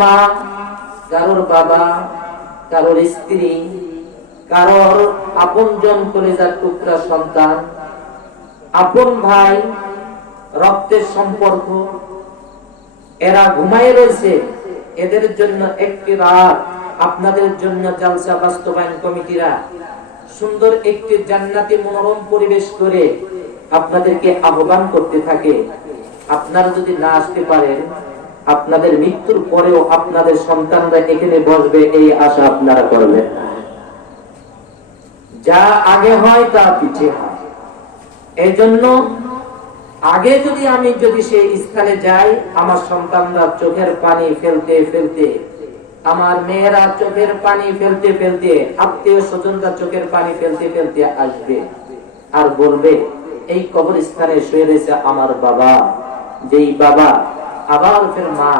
মা, কারোর বাবা, কারোর স্ত্রী, কারোর আপনজন কলিজার টুকরা সন্তান, আপন ভাই, রক্তের সম্পর্ক, এরা ঘুমায় রয়েছে। এদের জন্য একটি রাত আপনাদের জন্য জালসা বাস্তবায়ন কমিটিরা সুন্দর একটি জান্নাতি মনোরম পরিবেশ করে আপনাদেরকে আহ্বান করতে থাকে। আপনারা যদি না আসতে পারেন, আপনাদের মৃত্যুর পরেও আপনাদের সন্তানরা এখানে বসবে এই আশা আপনারা করবেন না। যা আগে হয় তা পিছিয়ে হয়। এই জন্য আগে আমি সেই স্থানে যাই, আমার সন্তানরা চোখের পানি ফেলতে ফেলতে, আমার মেয়েরা চোখের পানি ফেলতে ফেলতে, আত্মীয় স্বজনরা চোখের পানি ফেলতে ফেলতে আসবে আর বলবে, এই কবরস্থানে শুয়ে রয়েছে আমার বাবা, যেই বাবা আবার ফের মা,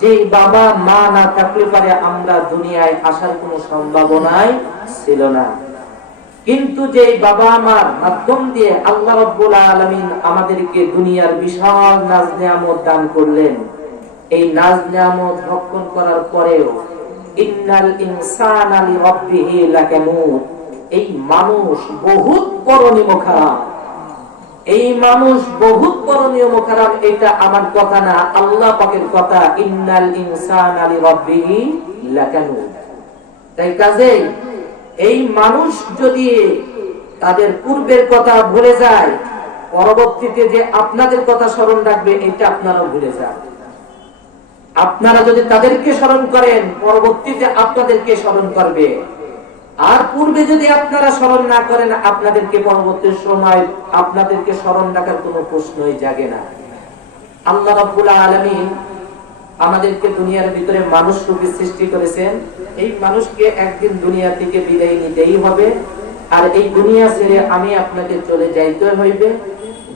যেই বাবা মা না থাকলে পারে আমরা দুনিয়ায় আসার কোনো সম্ভাবনাই ছিল না। কিন্তু যেই বাবা মার মাধ্যম দিয়ে আল্লাহ রাব্বুল আলামিন আমাদেরকে দুনিয়ার বিশাল নাজ নিয়ামত দান করলেন, এই নাজ নিয়ামত ভক্ষণ করার পরেও ইন্নাল ইনসানা লিরাব্বিহি লাকানুত, এই মানুষ বহুত বড় নিমখারাম, এই মানুষ বহুত বড় নিয়ম খারাপ। এটা আমার কথা না, আল্লাহ পাকের কথা। ইন্নাল ইনসানা লিরাব্বিহি লাকানুত। তাই কাজে এই মানুষ যদি তাদের পূর্বের কথা ভুলে যায়, পরবর্তীতে যে আপনাদের কথা স্মরণ রাখবে এটা আপনারাও ভুলে যান। আপনারা যদি তাদেরকে স্মরণ করেন, পরবর্তীতে আপনাদেরকে স্মরণ করবে। আর পূর্বে যদি আপনারা স্মরণ না করেন, আপনাদেরকে পরবর্তী সময় আপনাদেরকে স্মরণ রাখার কোনো প্রশ্নই জাগে না। আল্লাহ রাব্বুল আলামিন আমাদেরকে দুনিয়ার ভিতরে মানুষ রূপে সৃষ্টি করেছেন। এই মানুষকে একদিন দুনিয়া থেকে বিদায় নিতেই হবে, আর এই দুনিয়া ছেড়ে আমি আপনাকে চলে যাইতে হইবে।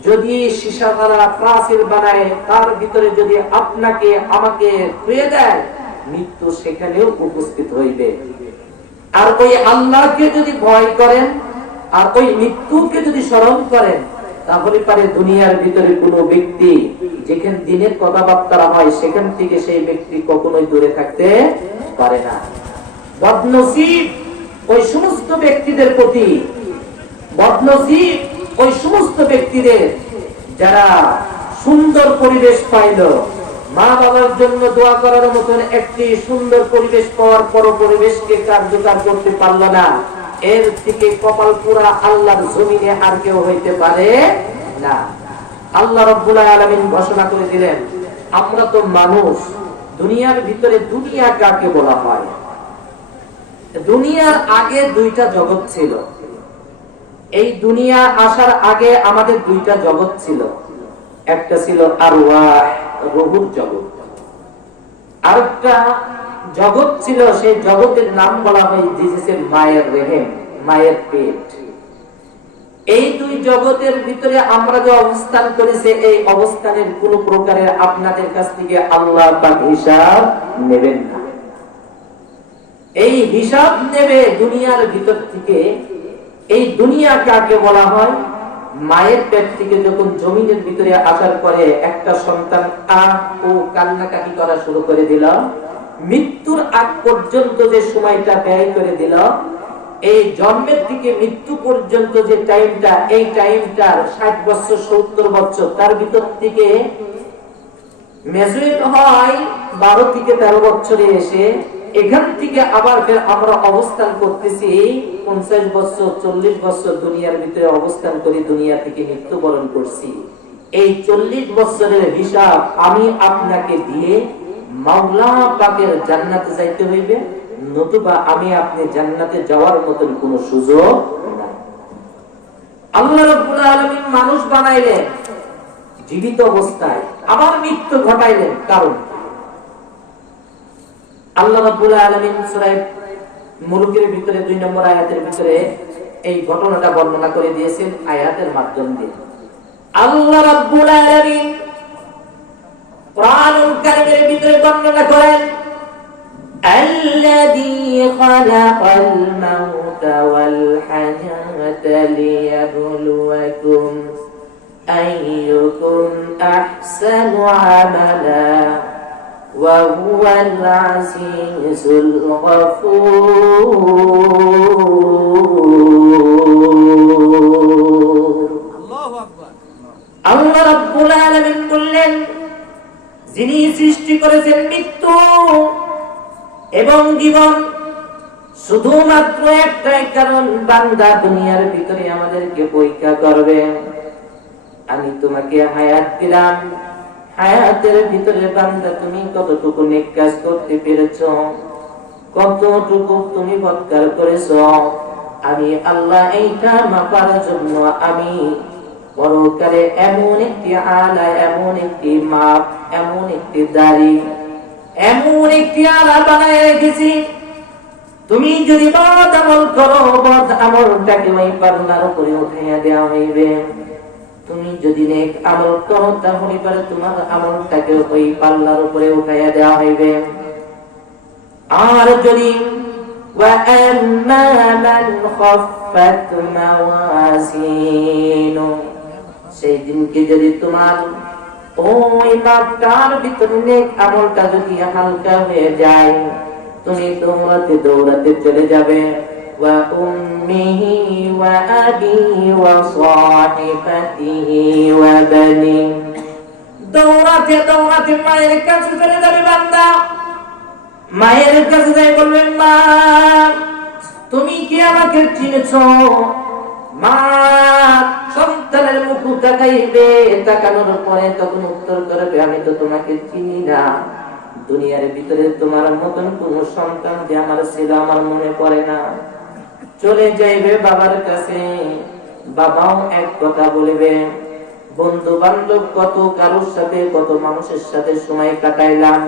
যদি সীসা দ্বারা প্রাচীর বানায়, তার ভিতরে যদি আপনাকে আমাকে ধুয়ে দেয়, মৃত্যু সেখানেও উপস্থিত হইবে। আর ওই আল্লাহকে যদি ভয় করেন আর ওই মৃত্যুকে যদি স্মরণ করেন, তাহলে পারে দুনিয়ার ভিতরে কোনো ব্যক্তি যেখানে দিনের কথাবার্তা হয় সেখান থেকে সেই ব্যক্তি কখনোই দূরে থাকতে পারে না। বদনসিব ওই সমস্ত ব্যক্তিদের প্রতি, বদনসিব ওই সমস্ত ব্যক্তিদের যারা সুন্দর পরিবেশ পাইল, মা বাবার জন্য দোয়া করার মতন একটি সুন্দর পরিবেশ পাওয়ার পর পরিবেশকে কার্যকর করতে পারল না, এর থেকে কপাল পুরা আল্লাহর জমিনে আর কেউ হইতে পারে না। আল্লাহ রাব্বুল আলামিন ঘোষণা করে দিলেন, আমরা তো মানুষ। দুনিয়ার ভিতরে দুনিয়া কাকে বলা হয়? দুনিয়ার আগে দুইটা জগৎ ছিল। এই দুনিয়া আসার আগে আমাদের দুইটা জগৎ ছিল। একটা ছিল আরওয়াহ, রূহুর জগৎ। আরেকটা জগৎ ছিল, সেই জগতের নাম বলা হয় জিসিসের মায়ের রেহেম, মায়ের পেট। এই দুই জগতের ভিতরে আমরা যে অবস্থান করেছি, এই অবস্থানের কোন প্রকারের আপনাদের কাছ থেকে আল্লাহ পাক হিসাব নেবেন না। এই হিসাব নেবে দুনিয়ার ভিতর থেকে। এই দুনিয়া কাকে বলা হয়? মায়ের পেট থেকে যখন জমিনের ভিতরে আসার পরে একটা সন্তান আহ ও কান্নাকাটি করা শুরু করে দিল, মৃত্যুর আগ পর্যন্ত যে সময়টা ব্যয় করে দিল, এই জন্মের থেকে মৃত্যু পর্যন্ত যে টাইমটা, এই টাইমটার 60 বছর 70 বছর, তার ভিতর থেকে মেজুরেট হয় 12 থেকে 13 বছরে এসে এখান থেকে আবার আমরা অবস্থান করতেছি 50 বছর 40 বছর দুনিয়ার ভিতরে অবস্থান করি, দুনিয়া থেকে মৃত্যুবরণ করছি। এই 40 বছরের হিসাব আমি আপনাকে দিয়ে মাওলা পাকের জান্নাতে যাইতে হইবে, নতুবা আমি আপনি জান্নাতে যাওয়ার মতন কোনো সুযোগ নাই। আল্লাহ রাব্বুল আলামিন মানুষ বানাইলেন জীবিত অবস্থায়, আবার মৃত্যু ঘটাইলেন। কারণ আল্লাহ রাব্বুল আলামিন সূরা মুলুকের ভিতরে 2 নম্বর আয়াতের ভিতরে এই ঘটনাটা বর্ণনা করে দিয়েছেন আয়াতের মাধ্যম দিয়ে। আল্লাহ রাব্বুল আলামিন কোরআনুল কারীমের ভিতরে বর্ণনা করেন, আল্লাযী খালাকাল মাউতা ওয়াল হায়াতা লিয়াবলুয়াকুম আইয়ুকুম আহসানু আমালা وهو العزيز الغفور আল্লাহ রাব্বুল আলামিন বললেন, যিনি সৃষ্টি করেছেন মৃত্যু এবং জীবন শুধুমাত্র একটাই কারণ, বান্দা দুনিয়ার ভিতরে আমাদেরকে পরীক্ষা করবে। আমি তোমাকে হায়াত দিলাম, হায়াতের ভিতরে বান্দা তুমি কতটুকু নেক কাজ করতে পেরেছো, কতটুকু তুমি বদকার করেছো। আমি আল্লাহ এইটা মাপার জন্য আমি পরকালে এমন একটি আলা, এমন একটি মাপ, এমন একটি দাড়ি, এমন একটি আলা বানায় রেখেছি। তুমি যদি বদ আমল করো, বদ আমলটাকে ওই পাল্লার উপরে উঠাইয়া দেওয়া হইবে। তুমি যদি নেক আমল করো, তাহলে পরে তোমার আমলটাকে ওই পাল্লার উপরে উঠাইয়া দেওয়া হইবে। আর যদি وَأَمَّا مَنْ خَفَّتْ مَوَازِينُهُ, সেই দিনকে যদি তোমার ওই মাপটার ভিতরে নেক আমলটা যদি হালকা হয়ে যায়, তুমি দৌড়াতে দৌড়াতে চলে যাবে। ওয়া উম্মিহি ওয়া আবিহি ওয়া সাহিবাতিহি ওয়া বানি, দৌড়াতে দৌড়াতে মায়ের কাছে চলে যাবে বান্দা। মায়ের কাছে যাই বলবেন, মা তুমি কি আমাকে চিনেছো? মা সন্তানের মুখ তাকাইবে, তাকানোর পরে তখন উত্তর করবে, আমি তো তোমাকে চিনি না। দুনিয়ার ভিতরে তোমার মতন কোন সন্তান যে আমার ছিল আমার মনে পড়ে না। চলে যাইবে বাবার কাছে, বাবাও এক কথা বলবে। বন্ধু বান্ধব কত কারোর সাথে, কত মানুষের সাথে সময় কাটাইলাম।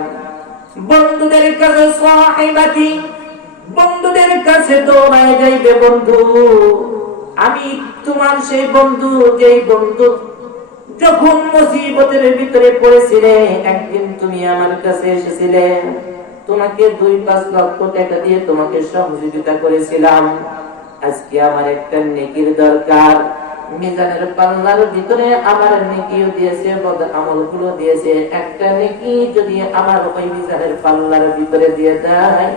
বন্ধুদের কাছে সাহিবাতি, বন্ধুদের কাছে দৌড়ায় যাইবে, বন্ধু আমি তোমার সেই বন্ধু, যেই বন্ধু যখন মুসিবতের ভিতরে পড়েছিলে একদিন তুমি আমার কাছে এসেছিলে, তোমাকে 2-5 লক্ষ টাকা দিয়ে তোমাকে সহযোগিতা করেছিলাম। আজকে আমার একটা নেকির দরকার। মিজানের পাল্লার ভিতরে আমার নেকিও দিয়েছে, বদ আমলগুলো দিয়েছে। একটা নেকি যদি আমার ওই মিজানের পাল্লার ভিতরে দিয়ে দেয়,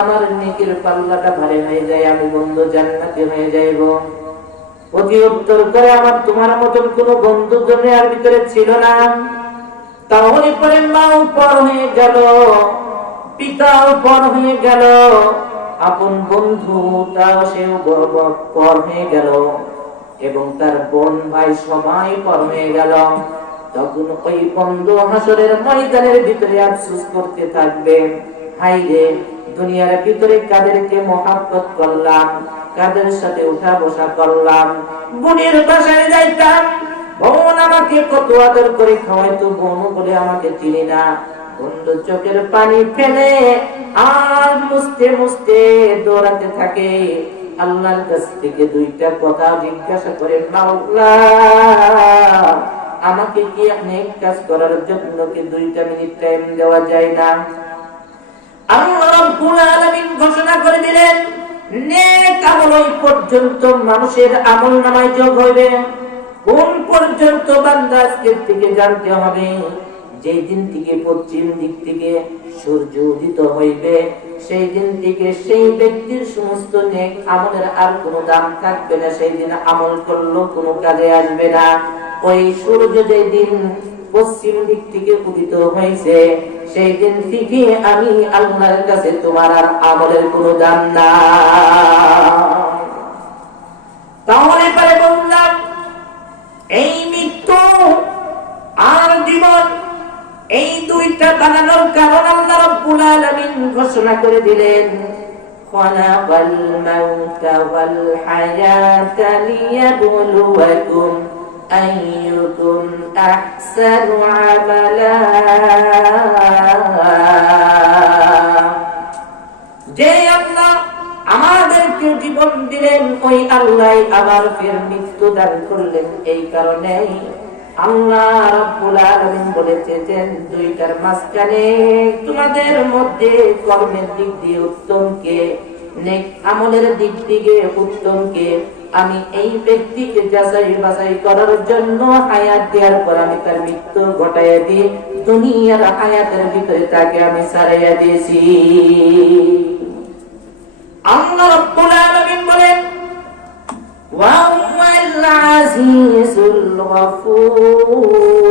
আমার নেকির পাল্লাটা ভারী হয়ে যায়, আমি বন্ধু জান্নাতি হয়ে যাইব। প্রতি উত্তর করে, আমার তোমার মতন কোন বন্ধু দুনিয়ার ভিতরে ছিল না। তাহলে পরে মাও পর হয়ে গেল, পিতাও পর হয়ে গেল, আপন বন্ধু তাও সেও পর হয়ে গেল, এবং তার বোন ভাই সবাই পর হয়ে গেল। তখন ওই বন্ধু হাসরের ময়দানের ভিতরে আফসোস করতে থাকবে, হাই রে দুনিয়ার ভিতরে কাদেরকে মহব্বত করলাম, কাদের সাথে উঠা বসা করলাম। বোনের বাসায় যাইতাম, বোন আমাকে কত আদর করে খাওয়াইতো, বোন বলে আমাকে চিনি না। বন্ধু চোখের পানি ফেলে আর মুছতে মুছতে দৌড়াতে থাকে। আল্লাহর কাছ থেকে 2টা কথা জিজ্ঞাসা করে, মাওলা আমাকে কি নেক কাজ করার জন্য কি 2টা মিনিট টাইম দেওয়া যায় না? আল্লাহ রাব্বুল আলামিন ঘোষণা করে দিলেন, নেক আমল ওই পর্যন্ত মানুষের আমলনামায় যোগ হবে। কোন পর্যন্ত? বান্দা আজকের থেকে জানতে হবে, যেই দিন থেকে পশ্চিম দিক থেকে সূর্য উদিত হইবে, সেই দিন থেকে সেই ব্যক্তির সমস্ত নেক আমলের আর কোনো দাম থাকবে না। সেই দিন আমল করলেও কোনো কাজে আসবে না। ওই সূর্য যেই দিন পশ্চিম দিক থেকে উদিত হয়েছে, সেই দিন থেকে আমি আল্লাহর কাছে তোমার আর আমলের কোনো দাম না। তাহলে পরে বললাম, এই মৃত্যু আর জীবন, এই 2টা বানানোর কারণ আল্লাহ রাব্বুল আলামিন ঘোষণা করে দিলেন, খালাকাল মাউতা ওয়াল হায়াতা লিয়াবলুয়াকুম আইয়ুকুম আহসানু আমালা। যে আল্লাহ আমাদেরকে জীবন দিলেন, ওই আল্লাহ আবার ফের মৃত্যু দান করলেন। এই কারণে আল্লাহ রাব্বুল আলামিন বলেছেন, 2টার মাঝখানে তোমাদের মধ্যে কর্মের দিক দিয়ে উত্তম কে, নেক আমলের দিক থেকে উত্তম কে, আমি এই ব্যক্তিকে যাচাই বাছাই করার জন্য হায়াত দেওয়ার পর আমি তার মৃত্যু ঘটাইয়া দিয়ে দুনিয়ার হায়াতের ভিতরে তাকে আমি ছাড়াইয়া দিয়েছি। আল্লাহ রাব্বুল আলামিন বলেন ওয়া হুয়াল আজিজুল গফুর।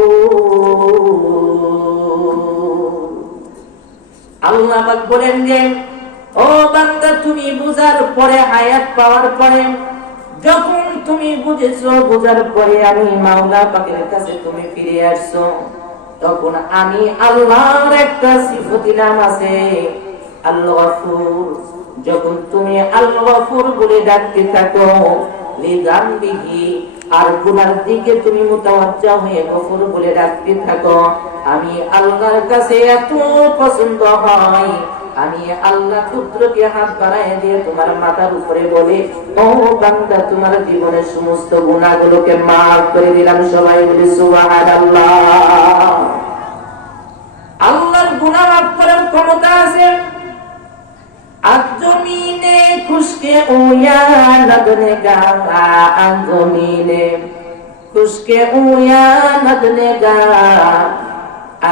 আল্লাহ পাক বলেন যে ও বান্দা তুমি বুঝার পরে হায়াত পাওয়ার পরে যখন তুমি বুঝেছো বুঝার পরে আমি মাওলা পাকের কাছে তুমি ফিরে আসছো তখন আমি আল্লাহর একটা সিফাতি নাম আছে আল গফুর। যখন তুমি আল গফুর বলে ডাকতে থাকো লিযামবিহি আর গুনার দিকে তুমি মুতাওয়াজ্জা হয়ে গফুর বলে ডাকতে থাকো আমি আল্লাহর কাছে এত পছন্দ হয় আমি আল্লাহ কুদরতি হাত বাড়ায় দিয়ে তোমার মাথার উপরে বলে ও বান্দা তোমার জীবনের সমস্ত গুনাহগুলোকে মাফ করে দিলাম। সবাই বলে সুবহানাল্লাহ। আল্লাহর গুনাহ মাফ করার ক্ষমতা আছে। আজ জমিনে খুশকে উয়া নদনেগা আজ জমিনে খুশকে উয়া নদনেগা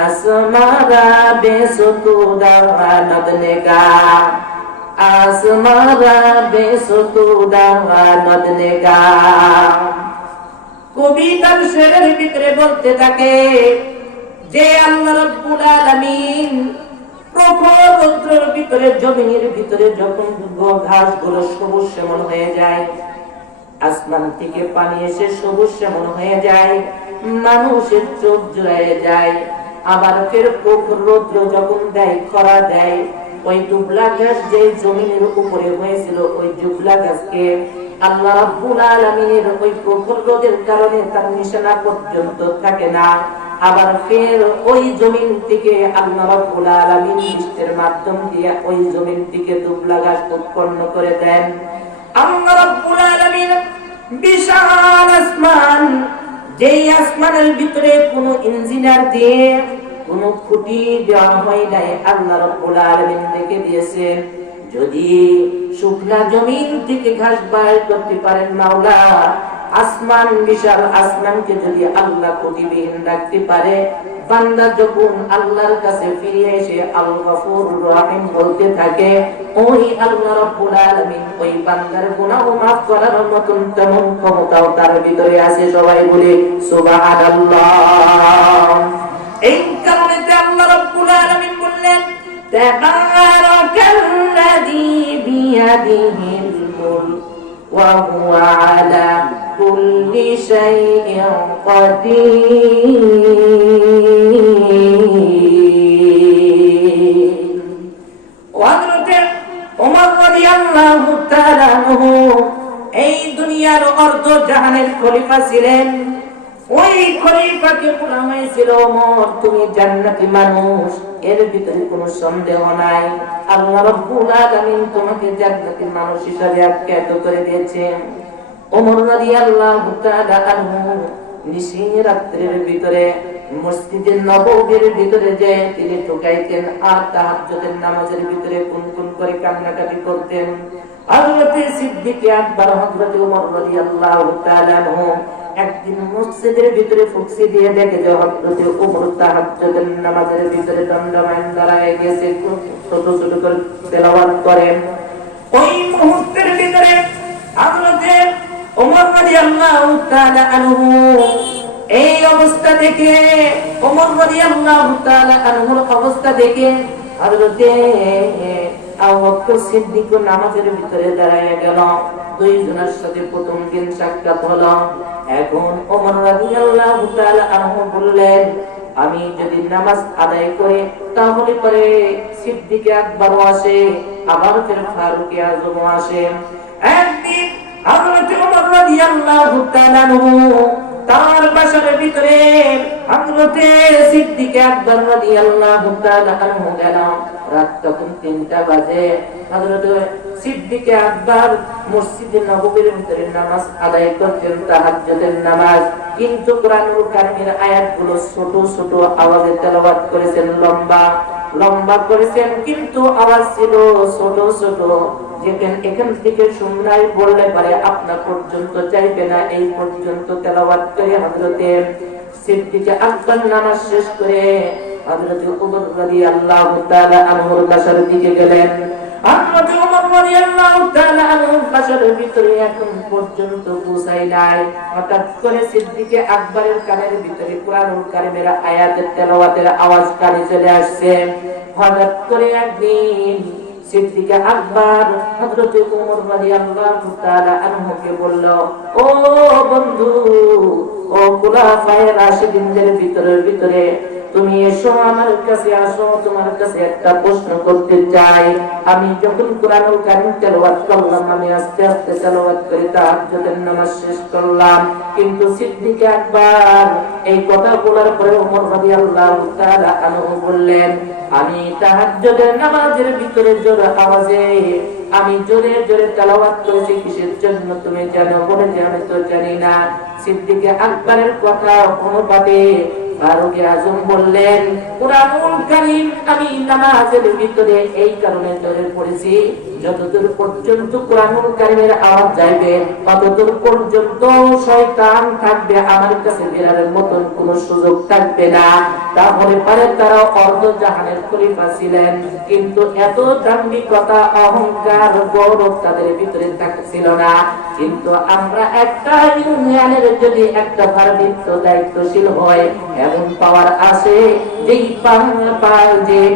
আসমারা বেসুতুদা নদনেগা আসমারা বেসুতুদা নদনেগা। কবি তার শেরের ভিতরে বলতে থাকে যে আল্লাহ রাব্বুল আলামিন প্রখর রৌদ্রের ভিতরে জমিনের ভিতরে যখন ঘাসগুলো সবুজ শ্যামল হয়ে যায় আসমান থেকে পানি এসে সবুজ শ্যামল হয়ে যায় মানুষের চোখ জুড়ায় যায়। আবার ফের প্রখর রৌদ্র যখন দেয় খরা দেয় ওই দুবলা গাছ যে জমিনের উপরে হয়েছিল ওই দুবলা গাছকে আল্লাহ রাব্বুল আলামিনের ওই প্রখর রোদের কারণে তার নিশানা পর্যন্ত থাকে না। আবার ফের ওই জমিন থেকে আল্লাহ রাব্বুল আলামিন বৃষ্টির মাধ্যম দিয়ে ওই জমিন থেকে দুবলা গাছ উৎপন্ন করে দেন। আল্লাহ রাব্বুল আলামিন বিশাল আসমান, যেই আসমানের ভিতরে কোনো ইঞ্জিনিয়ার দিয়ে কোনো খুঁটি দেওয়া হয় নাই, আল্লাহ রাব্বুল আলামিন রেখে দিয়েছেন। যদি শুকনা জমিন থেকে ঘাস বাইর করতে পারেন মাওলা, আসমান বিশাল আসমানকে যদি আল্লাহ খুঁটিবিহীন রাখতে পারে, বান্দা যখন আল্লাহর কাছে ফিরে এসে আল গফুর রহিম বলতে থাকে, ওই আল্লাহ রাব্বুল আলামিন ওই বান্দার গুনাহ মাফ করার মতন তেমন ক্ষমতাও তার ভিতরে আছে। সবাই বলে সুবহানাল্লাহ। এই কারণে আল্লাহ রাব্বুল আলামিন বললেন তাবারাকাল্লাযী বিয়াদিহিল মুলক ওয়া হুয়া আলা কুল্লি শাইইন কাদির। হযরতে ওমর রাদিয়াল্লাহু তাআলা আনহু এই দুনিয়ার অর্ধ জাহানের খলিফা ছিলেন। ওই খলিফাকে বলা হয়েছিল ওমর তুমি জান্নাতি মানুষ, এর ভিতরে কোনো সন্দেহ নাই। আল্লাহ রাব্বুল আলামিন তোমাকে জান্নাতি মানুষ হিসেবে আখ্যায়িত করে দিয়েছেন। ওমর রাদিয়াল্লাহু তাআলা আনহু নিশি রাত্রির ভিতরে মসজিদে নববীর ভিতরে যে তিনি ঢুকাইতেন আর তাহাজ্জুদের নামাজের ভিতরে কুনকুন করে কান্নাকাটি করতেন। হযরত সিদ্দিক আকবর হযরত ওমর রাদিয়াল্লাহু তাআলা আনহু একদিন মসজিদের ভিতরে ফুকসি দিয়ে দেখে যে হযরত ওমর তাহাজ্জুদের নামাজের ভিতরে দণ্ডায়মান দাঁড়ায় গেছে, ছোট ছোট করে তেলাওয়াত করেন। ওই মুহূর্তের ভিতরে হযরত ওমর রাদিয়াল্লাহু তাআলা আনহু এই অবস্থা দেখে, ওমর রাদিয়াল্লাহু তাআলা আনহুর অবস্থা দেখে হযরত আবু বকর সিদ্দিক নামাজের ভিতরে দাঁড়ায় গেল। দুইজনের সাথে প্রথম দিন সাক্ষাৎ হলো। এখন ওমর রাদিয়াল্লাহু তাআলা আনহু বললেন, আমি যদি নামাজ আদায় করি তাহলে পরে সিদ্দিক আকবরও আসে, আবার ফের ফারুক আযমও আসে। একদিন হযরত ওমর রাদিয়াল্লাহু তাআলা আনহু তার বাসার ভিতরে হযরত সিদ্দিক আকবর রাদিয়াল্লাহু তাআলা আনহু গেল। রাত তখন 3টা বাজে। হযরত সিদ্দিক আকবর মসজিদে নববীর ভিতরে নামাজ আদায় করতেন, তাহাজ্জুদের নামাজ। কিন্তু কোরআনুল কারীমের আয়াতগুলো ছোট ছোট আওয়াজে তেলাওয়াত করেছেন, লম্বা লম্বা করেছেন, কিন্তু আওয়াজ ছিল ছোট ছোট, যেখানে এখান থেকে শুননাই বললে পারে আপনা পর্যন্ত চাইবে না, এই পর্যন্ত তেলাওয়াত করে হযরতে সিদ্দিক আকবর নামাজ শেষ করে হযরত উমর রাদিয়াল্লাহু তাআলা আনহুর বাসার দিকে গেলেন। হযরত উমর রাদিয়াল্লাহু তাআলা আনহুর বাসার ভিতরে এখন পর্যন্ত পৌঁছায় নাই, হঠাৎ করে সিদ্দিক আকবরের কানের ভিতরে কুরআনুল কারীমের আয়াতের তেলাওয়াতের আওয়াজ কানে চলে আসছে। হঠাৎ করে একদিন সিদ্দিক আকবর হযরত উমর রাদিয়াল্লাহু তাআলা আনহুকে বলল, ও বন্ধু, ও খুলাফায়ে রাশিদিনদের ভিতরে তুমি এসো, আমার কাছে আসো, তোমার কাছে একটা প্রশ্ন করতে চাই। আমি যখন কুরআনুল কারীম তেলাওয়াত করলাম, আমি আস্তে আস্তে তেলাওয়াত করে তাহাজ্জুদের নামাজ শেষ করলাম, কিন্তু সিদ্দিক আকবর এই কথা বলার পরে ওমর রাদিয়াল্লাহু তাআলা আনহু বললেন, আমি তাহাজ্জুদের নামাজের ভিতরে জোরে আওয়াজে আমি জোরে জোরে তেলাওয়াত করেছি, কিসের জন্য তুমি জানো? বলে যে আমি তো জানি না। সিদ্দিক আকবরের কথা অনুপাতে ফারুক আজম বললেন, কুরআনুল কারীম আমি নামাজের ভিতরে এই কারণে জোরে পড়েছি, যতদূর পর্যন্ত কুরআনুল কারীমের আওয়াজ যাবে ততদূর পর্যন্ত শয়তান থাকবে, আমার কাছে বেরার মতন কোনো সুযোগ থাকবে না। তাহলে পারে তারা অর্ধ জাহানের খলিফা ছিলেন, কিন্তু এত দাম্ভিকতা, অহংকার, গৌরব তাদের ভিতরে ছিল না। কিন্তু আমরা একটা ইউনিয়নের যদি একটা ভারপ্রাপ্ত দায়িত্বশীল হয়, এমন পাওয়ার আছে যেই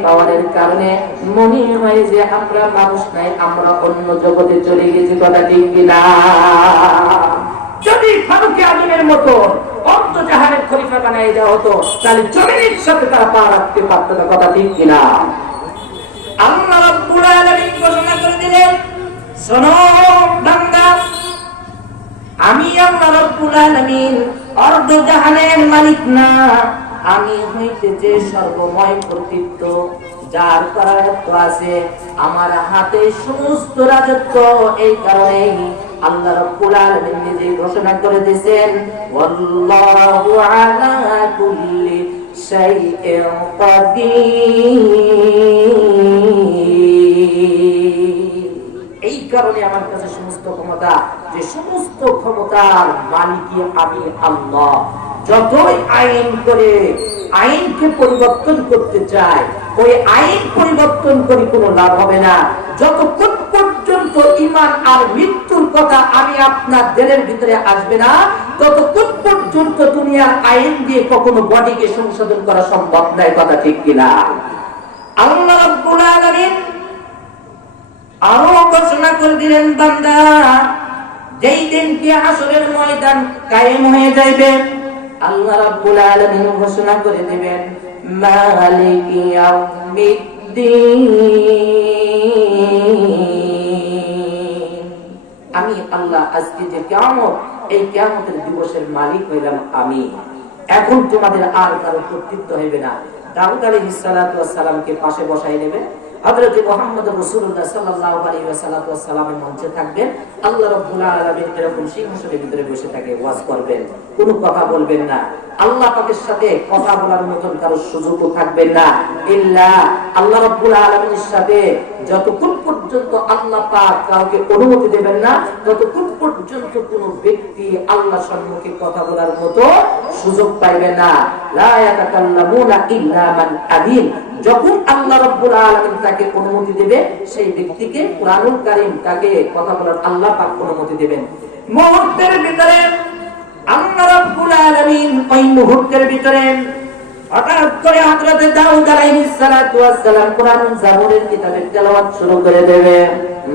পাওয়ারের কারণে মনে হয় যে আমরা মানুষ নাই, আমরা অন্য জগতে চলে গেছি। কথা ঠিক কিনা? যদি ফারুক আজমের মতো অন্তজাহানের খলিফা বানাই দেওয়া হতো, তাহলে জমিনের সাথে তারা পা রাখতে পারত না। কথা ঠিক কিনা? আল্লাহ রাব্বুল আলামিন ঘোষণা করে দিলেন, শোনো বান্দা, আমি আল্লাহ রাব্বুল আলামিন অর্ধ জাহানের মালিক না, আমি হইতেছে সর্বময় কর্তৃত্ব, যার রাজত্ব আছে আমার হাতে সমস্ত রাজত্ব। এই কারণে আল্লাহ রাব্বুল আলামিন নিজে ঘোষণা করে দিয়েছেন, ওয়াল্লাহু আলা কুল্লি শাইইন কাদির। এই কারণে আমার কাছে সমস্ত ক্ষমতা, যে সমস্ত ক্ষমতার মালিকই আমি আল্লাহ। যতই আইন করে আইনকে পরিবর্তন করতে চায়, ওই আইন পরিবর্তন করে কোনো লাভ হবে না, যতক্ষণ পর্যন্ত ঈমান আর মৃত্যুর কথা আমি আপনার দিলের ভিতরে আসবে না, ততক্ষণ পর্যন্ত দুনিয়ার আইন দিয়ে কখনো বডিকে সংশোধন করা সম্ভব নয়। কথা ঠিক কিনা? আল্লাহ রাব্বুল আলামিন আরো ঘোষণা করে দিলেন, বান্দা, যেই দিনকে হাসরের ময়দান কায়েম হয়ে যাবে, আল্লাহ রাব্বুল আলামিন ঘোষণা করে দিবেন, মালিকি ইয়াউমিদ্দিন, আমি আল্লাহ আজকে যে কিয়ামত, এই কিয়ামতের দিবসের মালিক হইলাম আমি। এখন তোমাদের আর কারো কর্তৃত্ব হইবে না। দাউদ আলাইহিস সালাতু ওয়াস সালামকে পাশে বসাই নেবে, হযরত মুহাম্মদ রাসূলুল্লাহ সাল্লাল্লাহু আলাইহি ওয়াসাল্লামের মঞ্চে থাকবেন, আল্লাহ রাব্বুল আলামিন এরকম সিংহাসনের ভিতরে বসে থাকে, ওয়াজ করবেন, কোনো কথা বলবেন না, আল্লাহ পাকের সাথে কথা বলার মতন কারো সুযোগও থাকবে না, ইল্লা আল্লাহ রাব্বুল আলামিনের সাথে যতক্ষণ পর্যন্ত আল্লাহ পাক কাউকে অনুমতি দেবেন না, ততক্ষণ পর্যন্ত কোনো ব্যক্তি আল্লাহর সম্মুখে কথা বলার মতো সুযোগ পাইবে না। লা ইয়াতাকাল্লামুনা ইল্লা মান আযিন। যখন আল্লাহ রাব্বুল আলামিন তাকে অনুমতি দেবে, সেই ব্যক্তিকে কুরআনুল কারীম তাকে কথা বলার আল্লাহ পাক অনুমতি দিবেন। মুহূর্তের ভিতরে আল্লাহ রাব্বুল আলামিন ওই মুহূর্তের ভিতরে হঠাৎ করে হযরত দাউদ আলাইহিস সালাতু ওয়াস সালাম কুরআন জাবুরের কিতাবের তেলাওয়াত শুরু করে দেবে।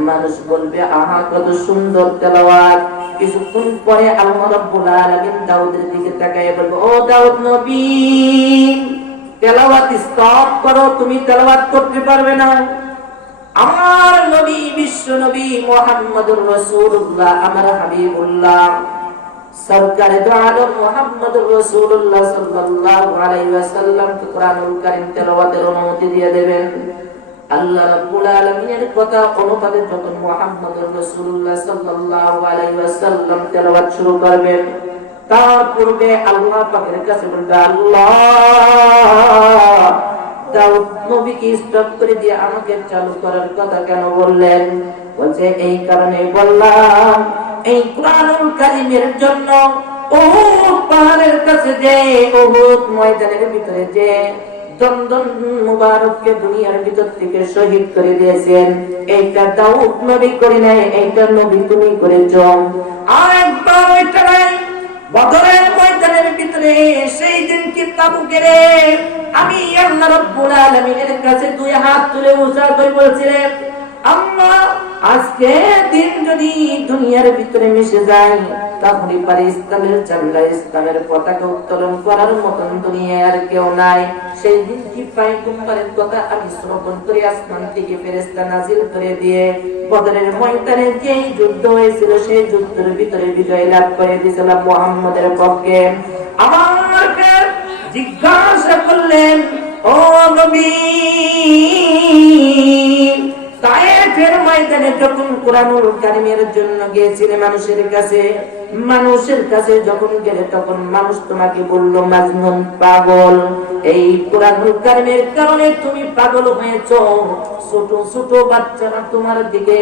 মানুষ বলবে, আহা কত সুন্দর তেলাওয়াত। কিছুক্ষণ পরে আল্লাহ রাব্বুল আলামিন দাউদের দিকে তাকায় বলবে, ও দাউদ নবী, তেলাওয়াত স্টপ করো, তুমি তেলাওয়াত করতে পারবে না। আমার নবী, বিশ্ব নবী মুহাম্মদুর রাসূলুল্লাহ, আমার হাবিবুল্লাহ, সরকারে দো আলম মুহাম্মদুর রাসূলুল্লাহ সাল্লাল্লাহু আলাইহি ওয়াসাল্লাম কুরআনুল কারীম তেলাওয়াতের অনুমতি দিয়ে দেবেন। আল্লাহ রাব্বুল আলামিনের কথা অনুপাতে যখন মুহাম্মদুর রাসূলুল্লাহ সাল্লাল্লাহু আলাইহি ওয়াসাল্লাম তেলাওয়াত শুরু করবেন, তার পূর্বে আল্লাহ পাকের কাছে বলবে, আল্লাহ, দাউদ নবীকে স্টপ করে দিয়ে আমাকে চালু করার কথা কেন বললেন? বলছে এই কারণে বললাম এই কুরআনুল কারীমের জন্য উহুদ পাহাড়ের কাছে যে উহুদ ময়দানের ভিতরে যে দন্দন মুবারককে দুনিয়ার ভিতর থেকে শহীদ করে দিয়েছেন, এইটা দাউদ নবী করে নাই, এইটা নবী তুমি করেছো। আর একবার ওইটা নাই বদরের ময়দানের ভিতরে সেই দিন কি তাবুকের আমি আল্লাহ রাব্বুল আলামিনের কাছে দুই হাত তুলে উঁচা করে বলছিলেন, আল্লাহ আজকে দিন যদি দুনিয়ার ভিতরে মিশে যায় তাহলে পারে ইসলামের ঝান্ডা ইসলামের পতাকা উত্তোলন করার মতন দুনিয়ায় আর কেউ নাই। সেই দিন কি পয়গম্বরের কথা আমি শ্রবণ করে আসমান থেকে ফেরেশতা নাজিল করে দিয়ে বদরের ময়দানে যেই যুদ্ধ হয়েছিল সেই যুদ্ধের ভিতরে বিজয় লাভ করে দিয়েছিলাম মুহাম্মদের পক্ষে। আমাকে জিজ্ঞাসা করলেন, ও নবী তায়েফের ময়দানে যখন কুরআনুল কারীমের জন্য গিয়েছিলে মানুষের কাছে যখন গেলে তখন মানুষ তোমাকে বলল মাজনুন, পাগল। এই কুরআনুল কারীমের কারণে তুমি পাগল হয়েছো। ছোট ছোট বাচ্চারা তোমার দিকে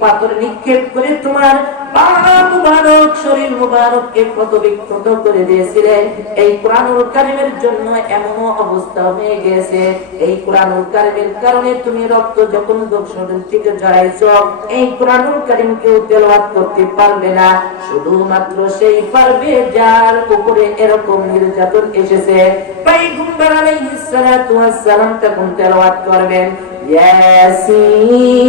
পাথর নিক্ষেপ করে তোমার পা মুবারক শরীর মুবারককে ক্ষত বিক্ষত করে দিয়েছিলে। এই কুরআনুল কারীমের জন্য এমন অবস্থা হয়ে গেছে, এই কুরআনুল কারীমের কারণে তুমি রক্ত যখন শরীর থেকে জড়াইছো, এই কুরআনুল কারীম কেউ তেলাওয়াত করতে পারবে না, শুধুমাত্র সেই পারবে যার উপরে এরকম নির্যাতন এসেছে। পয়গম্বর আলাইহিস সালাতু ওয়াস সালাম তখন তেলাওয়াত করবেন ইয়াসিন